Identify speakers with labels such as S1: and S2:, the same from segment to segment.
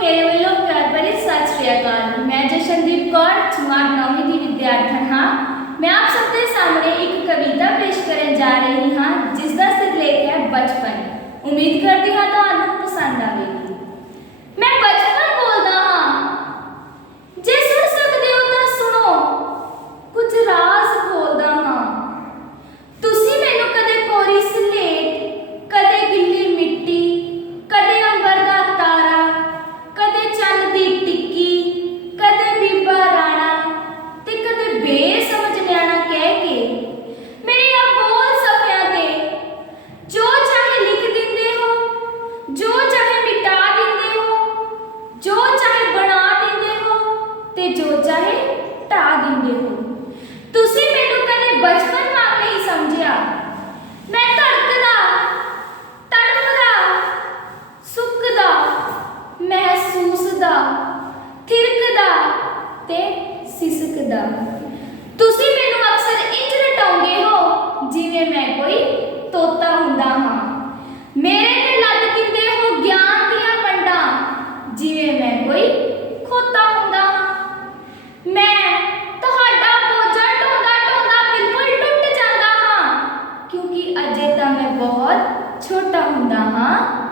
S1: ਮੇਰੇ ਵੱਲੋਂ ਪਿਆਰ ਭਰੀ ਸਤਿ ਸ਼੍ਰੀ ਅਕਾਲ ਮੈਂ ਜਸ਼ਨਦੀਪ ਕੌਰ ਜਮਾਤ ਨੌਵੀਂ ਦੀ ਵਿਦਿਆਰਥਣ ਹਾਂ ਮੈਂ ਆਪ ਸਭ ਦੇ ਸਾਹਮਣੇ ਇੱਕ ਕਵਿਤਾ ਪੇਸ਼ ਕਰਨ ਜਾ ਰਹੀ ਹਾਂ ਜਿਸ ਦਾ ਸਿਰਲੇਖ ਹੈ ਬਚਪਨ ਉਮੀਦ ਕਰਦੀ ਤੇ ਜੋ ਚਾਹੇ ਢਾ ਦਿੰਦੇ ਹੋ ਤੁਸੀਂ ਮੈਨੂੰ ਕਦੇ ਬਚਪਨ ਵਾਂਗ ਨਹੀਂ ਸਮਝਿਆ ਮੈਂ ਧੜਕਦਾ ਤੜਪਦਾ ਸੁੱਕਦਾ ਮਹਿਸੂਸਦਾ ਥਿਰਕਦਾ ਤੇ ਸਿਸਕਦਾ ਤੁਸੀਂ ਮੈਨੂੰ ਅਕਸਰ ਇੰਜ ਰਟਾਉਂਦੇ ਹੋ ਜਿਵੇਂ ਮੈਂ ਕੋਈ ਤੋਤਾ ਹੁੰਦਾ ਹਾਂ ਮੇਰੇ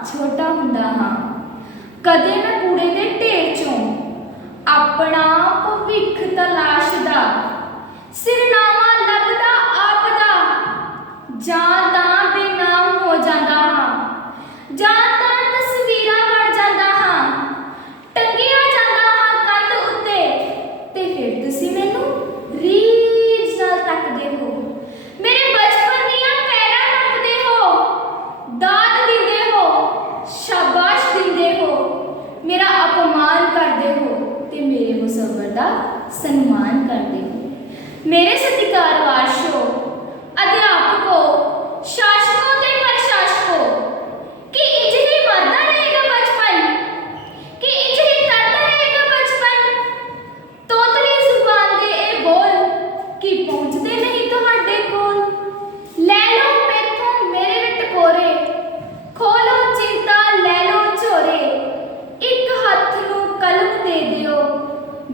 S1: ਛੋਟਾ ਹੁੰਦਾ ਹਾਂ। ਕਦੇ ਮੈਂ ਕੂੜੇ ਦੇ सम्मान करते हो। मेरे सत्कार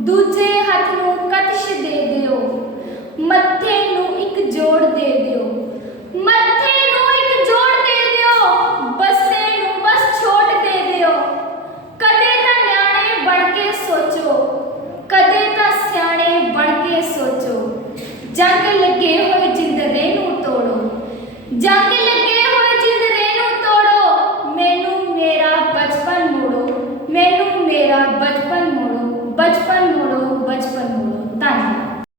S1: ਦੂਜੇ ਹੱਥ ਨੂੰ ਕਤਸ਼ ਦੇ ਦਿਓ, ਮੱਥੇ ਨੂੰ ਇੱਕ ਜੋੜ ਦੇ ਦਿਓ। ਮੱਥੇ ਨੂੰ ਇੱਕ ਜੋੜ ਦੇ ਦਿਓ, ਬੱਸੇ ਨੂੰ ਬਸ ਛੋਟ ਦੇ ਦਿਓ। ਕਦੇ ਤਾਂ ਨਿਆਣੇ ਬਣ ਕੇ ਸੋਚੋ, ਕਦੇ ਤਾਂ ਸਿਆਣੇ ਬਣ ਕੇ ਸੋਚੋ, ਜੰਗ ਲੱਗੇ ਹੋਏ ਜਿੰਦਰੇ ਨੂੰ ਤੋੜੋ। ਜੰਗ ਲੱਗੇ ਹੋਏ ਜਿੰਦਰੇ ਨੂੰ ਤੋੜੋ, ਮੈਨੂੰ ਮੇਰਾ ਬਚਪਨ ਮੋੜੋ, ਮੈਨੂੰ ਮੇਰਾ ਬਚਪਨ